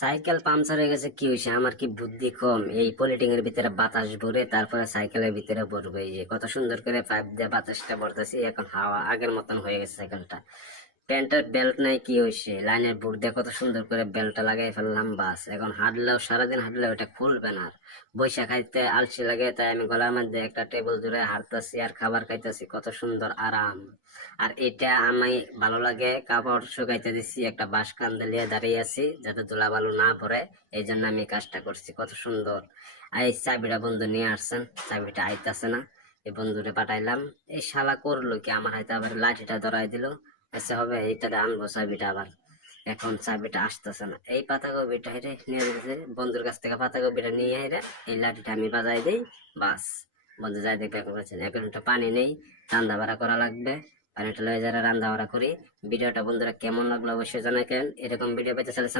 Cycle puncture হয়ে গেছে, কি হয়েছে? আমার কি বুদ্ধি কম? এই পলিটিং এর ভিতরে বাতাস ভরে তারপরে সাইকেলের ভিতরে ভরবো। এই যে কত সুন্দর করে পাইপ দিয়ে বাতাসটা ভরতেছি, এখন হাওয়া আগের মতন হয়ে গেছে সাইকেলটা। প্যান্টের বেল্ট নাই, কি হয়েছে? লাইনের বোর্ড দিয়ে কত সুন্দর করে বেল্টটা লাগাই ফেললাম, বাস এখন হাঁটলেও সারাদিন হাঁটলেও এটা খুলবে না আর। বৈশা খাইতে আলসি লাগে, তাই আমি গলার মধ্যে একটা টেবিল জুড়ে হাঁটতেছি আর খাবার খাইতেছি, কত সুন্দর আরাম। আর এটা আমি ভালো লাগে, কাপড় শুকাইতে দিছি, একটা বাঁশ কান্দে লিয়ে দাঁড়িয়ে আছি যাতে ধুলা বালু না পড়ে। এই জন্য আমি কাজটা করছি, কত সুন্দর। আর এই চাবিটা বন্ধু নিয়ে আসছেন, চাবিটা আইতাছে না, এই বন্ধুরে পাঠাইলাম। এই শালা করলো কি, আমার হাতে আবার লাঠিটা ধরাই দিল। এসে হবে এইটাতে আনবো চাবিটা আবার, এখন চাবিটা আসতেছে না। এই পাতাকপিটা হেরে নিয়ে দিতেছে বন্ধুর কাছ থেকে, পাতাকপিটা নিয়ে হেরে এই লাঠিটা আমি বাজাই দিই, বাস। বন্ধু যাই দেখবে, এখন বলছেন এখন একটা পানি নেই, রান্না বাড়া করা লাগবে। পানিটা লয়ে যারা রান্না বাড়া করি। ভিডিওটা বন্ধুরা কেমন লাগলো অবশ্যই জানাবেন। এরকম ভিডিও পেতে চাইলে